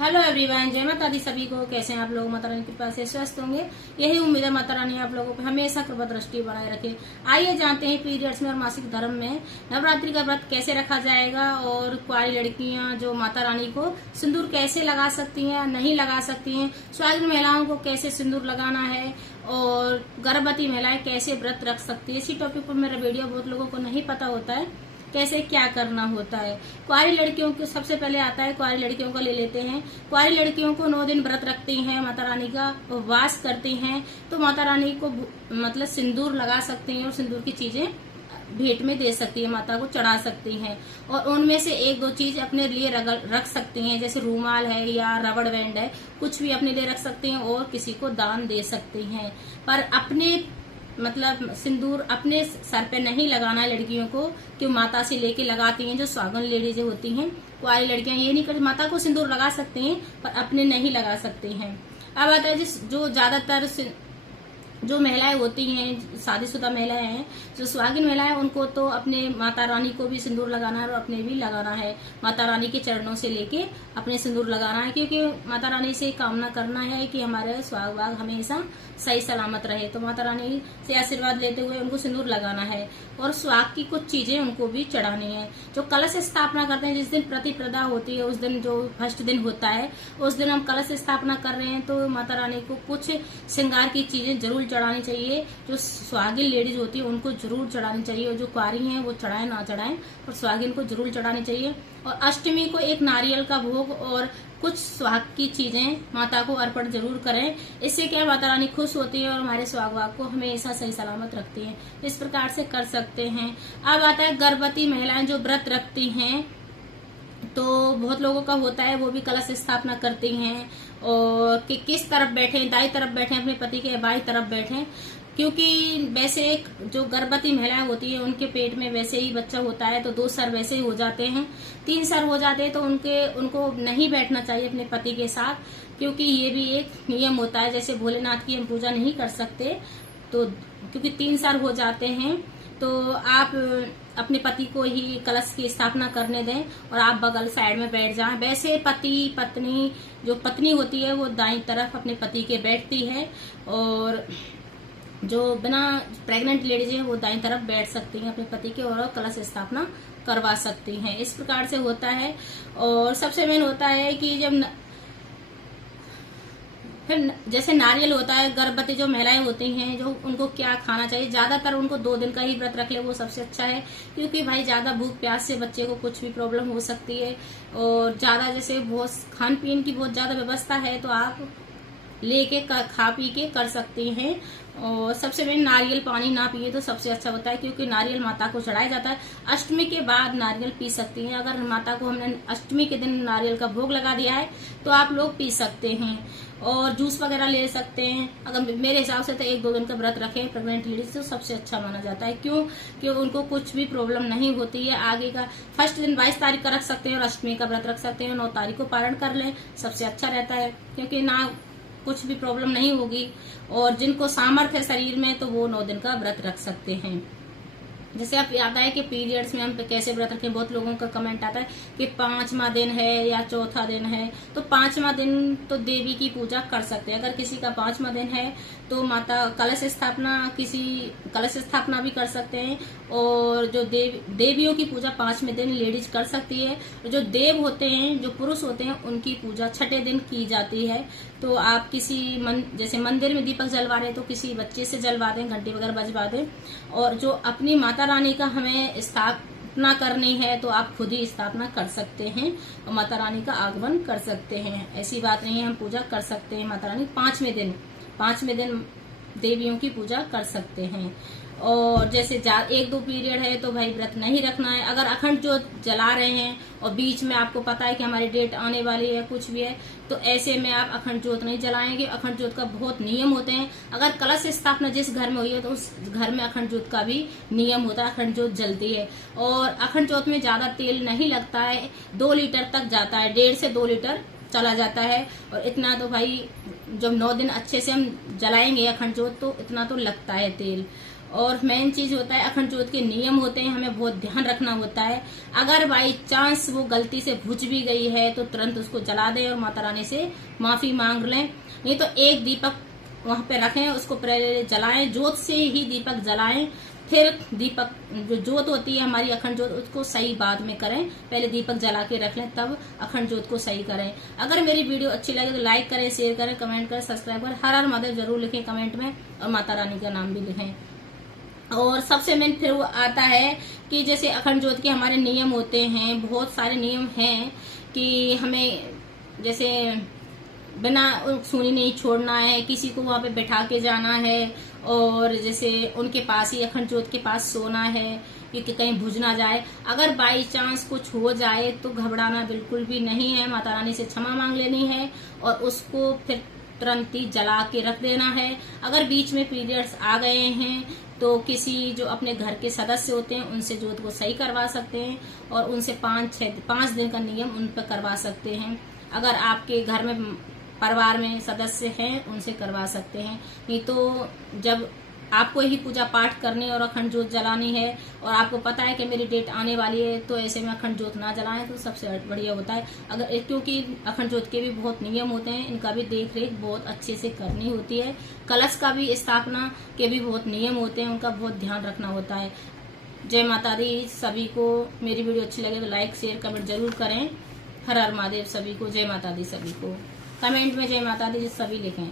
Hello everyone, जय माता दी सभी को। कैसे हैं आप लोग? माता रानी की कृपा से स्वस्थ होंगे, यही उम्मीद है। माता रानी आप लोगों को हमेशा कृपा दृष्टि बनाए रखे। आइए जानते हैं पीरियड्स में और मासिक धर्म में नवरात्रि का व्रत कैसे रखा जाएगा और कुंवारी लड़कियां जो माता रानी को सिंदूर कैसे लगा सकती हैं, नहीं लगा सकती हैं, सुहागिन महिलाओं को कैसे सिंदूर लगाना है और गर्भवती महिलाएं कैसे व्रत रख सकती है। इसी टॉपिक पर मेरा वीडियो बहुत लोगों को नहीं पता होता है कैसे क्या करना होता है। कुंवारी लड़कियों को सबसे पहले आता है, कुंवारी लड़कियों का ले लेते हैं। कुंवारी लड़कियों को 9 दिन व्रत रखती हैं, माता रानी का उपवास करती हैं, तो माता रानी को मतलब सिंदूर लगा सकती हैं और सिंदूर की चीजें भेंट में दे सकती है, माता को चढ़ा सकती हैं। और उनमें से 1-2 चीज अपने लिए रख सकती हैं, जैसे रूमाल है या रबड़ बैंड है, कुछ भी अपने लिए रख सकती हैं और किसी को दान दे सकती हैं। पर अपने मतलब सिंदूर अपने सर पे नहीं लगाना है लड़कियों को, क्यों माता से लेके लगाती हैं जो सुहागन लेडीज होती हैं। कुंवारी लड़कियां ये नहीं करती, माता को सिंदूर लगा सकती हैं पर अपने नहीं लगा सकती हैं। अब आता है जो ज्यादातर जो महिलाएं होती हैं, शादीशुदा महिलाएं हैं, जो सुहागिन महिलाएं, उनको तो अपने माता रानी को भी सिंदूर लगाना है और अपने भी लगाना है। माता रानी के चरणों से लेके अपने सिंदूर लगाना है, क्योंकि माता रानी से कामना करना है कि हमारे सुहाग वाग हमेशा सही सलामत रहे। तो माता रानी से आशीर्वाद लेते हुए उनको सिंदूर लगाना है और सुहाग की कुछ चीजें उनको भी चढ़ानी है। जो कलश स्थापना करते हैं, जिस दिन प्रतिप्रदा होती है, उस दिन जो फर्स्ट दिन होता है, उस दिन हम कलश स्थापना कर रहे हैं, तो माता रानी को कुछ श्रृंगार की चीजें जरूर चढ़ानी चाहिए। जो सुहागिन लेडीज होती है उनको जरूर चढ़ानी चाहिए, और जो कुंवारी हैं वो चढ़ाएं ना चढ़ाएं, और सुहागिन को जरूर चढ़ानी चाहिए। और अष्टमी को एक नारियल का भोग और कुछ सुहाग की चीजें माता को अर्पण जरूर करें। इससे क्या माता रानी खुश होती है और हमारे सुहाग वाग को हमेशा सही सलामत रखती है। इस प्रकार से कर सकते हैं। अब आता है गर्भवती महिलाएं जो व्रत रखती हैं, तो बहुत लोगों का होता है, वो भी कलश स्थापना करती हैं और कि किस तरफ बैठे, दाई तरफ बैठे अपने पति के, बाई तरफ बैठे, क्योंकि वैसे एक जो गर्भवती महिलाएं होती है उनके पेट में वैसे ही बच्चा होता है, तो 2 सर वैसे ही हो जाते हैं, 3 सर हो जाते हैं, तो उनको नहीं बैठना चाहिए अपने पति के साथ, क्योंकि ये भी एक नियम होता है। जैसे भोलेनाथ की हम पूजा नहीं कर सकते, तो क्योंकि 3 सर हो जाते हैं, तो आप अपने पति को ही कलश की स्थापना करने दें और आप बगल साइड में बैठ जाएं। वैसे पति पत्नी जो पत्नी होती है वो दाईं तरफ अपने पति के बैठती है, और जो बिना प्रेग्नेंट लेडीज है वो दाईं तरफ बैठ सकती हैं अपने पति के, और कलश स्थापना करवा सकती हैं। इस प्रकार से होता है। और सबसे मेन होता है कि जब फिर जैसे नारियल होता है, गर्भवती जो महिलाएं होती हैं, जो उनको क्या खाना चाहिए, ज्यादातर उनको 2 दिन का ही व्रत रख ले, वो सबसे अच्छा है। क्योंकि भाई ज्यादा भूख प्यास से बच्चे को कुछ भी प्रॉब्लम हो सकती है, और ज्यादा जैसे बहुत खान पीन की बहुत ज्यादा व्यवस्था है, तो आप लेके खा पी के कर सकती हैं। और सबसे मेन नारियल पानी ना पिए तो सबसे अच्छा होता है, क्योंकि नारियल माता को चढ़ाया जाता है। अष्टमी के बाद नारियल पी सकती हैं। अगर माता को हमने अष्टमी के दिन नारियल का भोग लगा दिया है तो आप लोग पी सकते हैं, और जूस वगैरह ले सकते हैं। अगर मेरे हिसाब से तो 1-2 दिन का व्रत रखें प्रेग्नेंट लेडीज, तो सबसे अच्छा माना जाता है। क्यों? क्योंकि उनको कुछ भी प्रॉब्लम नहीं होती है आगे का। फर्स्ट दिन 22 तारीख का रख सकते हैं और अष्टमी का व्रत रख सकते हैं, 9 तारीख को पारण कर लें, सबसे अच्छा रहता है, क्योंकि ना कुछ भी प्रॉब्लम नहीं होगी। और जिनको सामर्थ्य है शरीर में, तो वो 9 दिन का व्रत रख सकते हैं। जैसे आप याद है कि पीरियड्स में हम कैसे व्रत रखें, बहुत लोगों का कमेंट आता है कि 5वां दिन है या चौथा दिन है, तो 5वां दिन तो देवी की पूजा कर सकते हैं। अगर किसी का 5वां दिन है तो माता कलश स्थापना भी कर सकते हैं, और जो देवियों की पूजा 5वें दिन लेडीज कर सकती है। और जो देव होते हैं, जो पुरुष होते हैं, उनकी पूजा 6ठे दिन की जाती है। तो आप किसी जैसे मंदिर में दीपक जलवा रहे हैं तो किसी बच्चे से जलवा दें, घंटी वगैरह बजवा दें। और जो अपनी माता रानी का हमें स्थापना करनी है, तो आप खुद ही स्थापना कर सकते हैं और माता रानी का आगमन कर सकते हैं। ऐसी बात नहीं है, हम पूजा कर सकते हैं माता रानी 5वें दिन देवियों की पूजा कर सकते हैं। और जैसे 1-2 पीरियड है तो भाई व्रत नहीं रखना है। अगर अखंड ज्योत जला रहे हैं और बीच में आपको पता है कि हमारी डेट आने वाली है, कुछ भी है, तो ऐसे में आप अखंड ज्योत नहीं जलाएंगे। अखंड ज्योत का बहुत नियम होते हैं। अगर कलश स्थापना जिस घर में हुई है तो उस घर में अखंड ज्योत का भी नियम होता है, अखंड ज्योत जलती है। और अखंड ज्योत में ज्यादा तेल नहीं लगता है, 2 लीटर तक जाता है, 1.5 से 2 लीटर चला जाता है। और इतना तो भाई जब 9 दिन अच्छे से हम जलाएंगे अखंड ज्योत, तो इतना तो लगता है तेल। और मेन चीज होता है अखंड ज्योत के नियम होते हैं, हमें बहुत ध्यान रखना होता है। अगर बाई चांस वो गलती से बुझ भी गई है तो तुरंत उसको जला दें और माता रानी से माफी मांग लें। नहीं तो एक दीपक वहां पे रखें, उसको पहले जलाएं, ज्योत से ही दीपक जलाएं, फिर दीपक जो ज्योत होती है हमारी अखंड ज्योत उसको सही बाद में करें, पहले दीपक जला के रख लें तब अखंड ज्योत को सही करें। अगर मेरी वीडियो अच्छी लगे तो लाइक करें, शेयर करें, कमेंट करें, सब्सक्राइब करें, हर हर महादेव जरूर लिखें कमेंट में और माता रानी का नाम भी लिखें। और सबसे मेन फिर वो आता है कि जैसे अखंड ज्योत के हमारे नियम होते हैं, बहुत सारे नियम हैं कि हमें जैसे बिना सूनी नहीं छोड़ना है, किसी को वहां पे बैठा के जाना है और जैसे उनके पास ही अखंड ज्योत के पास सोना है कि कहीं बुझ ना जाए। अगर बाई चांस कुछ हो जाए तो घबराना बिल्कुल भी नहीं है, माता रानी से क्षमा मांग लेनी है और उसको फिर तुरंत ही जला के रख देना है। अगर बीच में पीरियड्स आ गए हैं तो किसी जो अपने घर के सदस्य होते हैं उनसे ज्योत को सही करवा सकते हैं और उनसे 5 दिन का नियम उन पर करवा सकते हैं। अगर आपके घर में परिवार में सदस्य हैं उनसे करवा सकते हैं। नहीं तो जब आपको ही पूजा पाठ करनी और अखंड ज्योत जलानी है और आपको पता है कि मेरी डेट आने वाली है तो ऐसे में अखंड ज्योत ना जलाएं तो सबसे बढ़िया होता है। अगर क्योंकि अखंड ज्योत के भी बहुत नियम होते हैं, इनका भी देख रेख बहुत अच्छे से करनी होती है। कलश का भी स्थापना के भी बहुत नियम होते हैं, उनका बहुत ध्यान रखना होता है। जय माता दी सभी को। मेरी वीडियो अच्छी लगे तो लाइक शेयर कमेंट जरूर करें। हर हर महादेव सभी को। जय माता दी सभी को। कमेंट में जय माता दी सभी लिखें।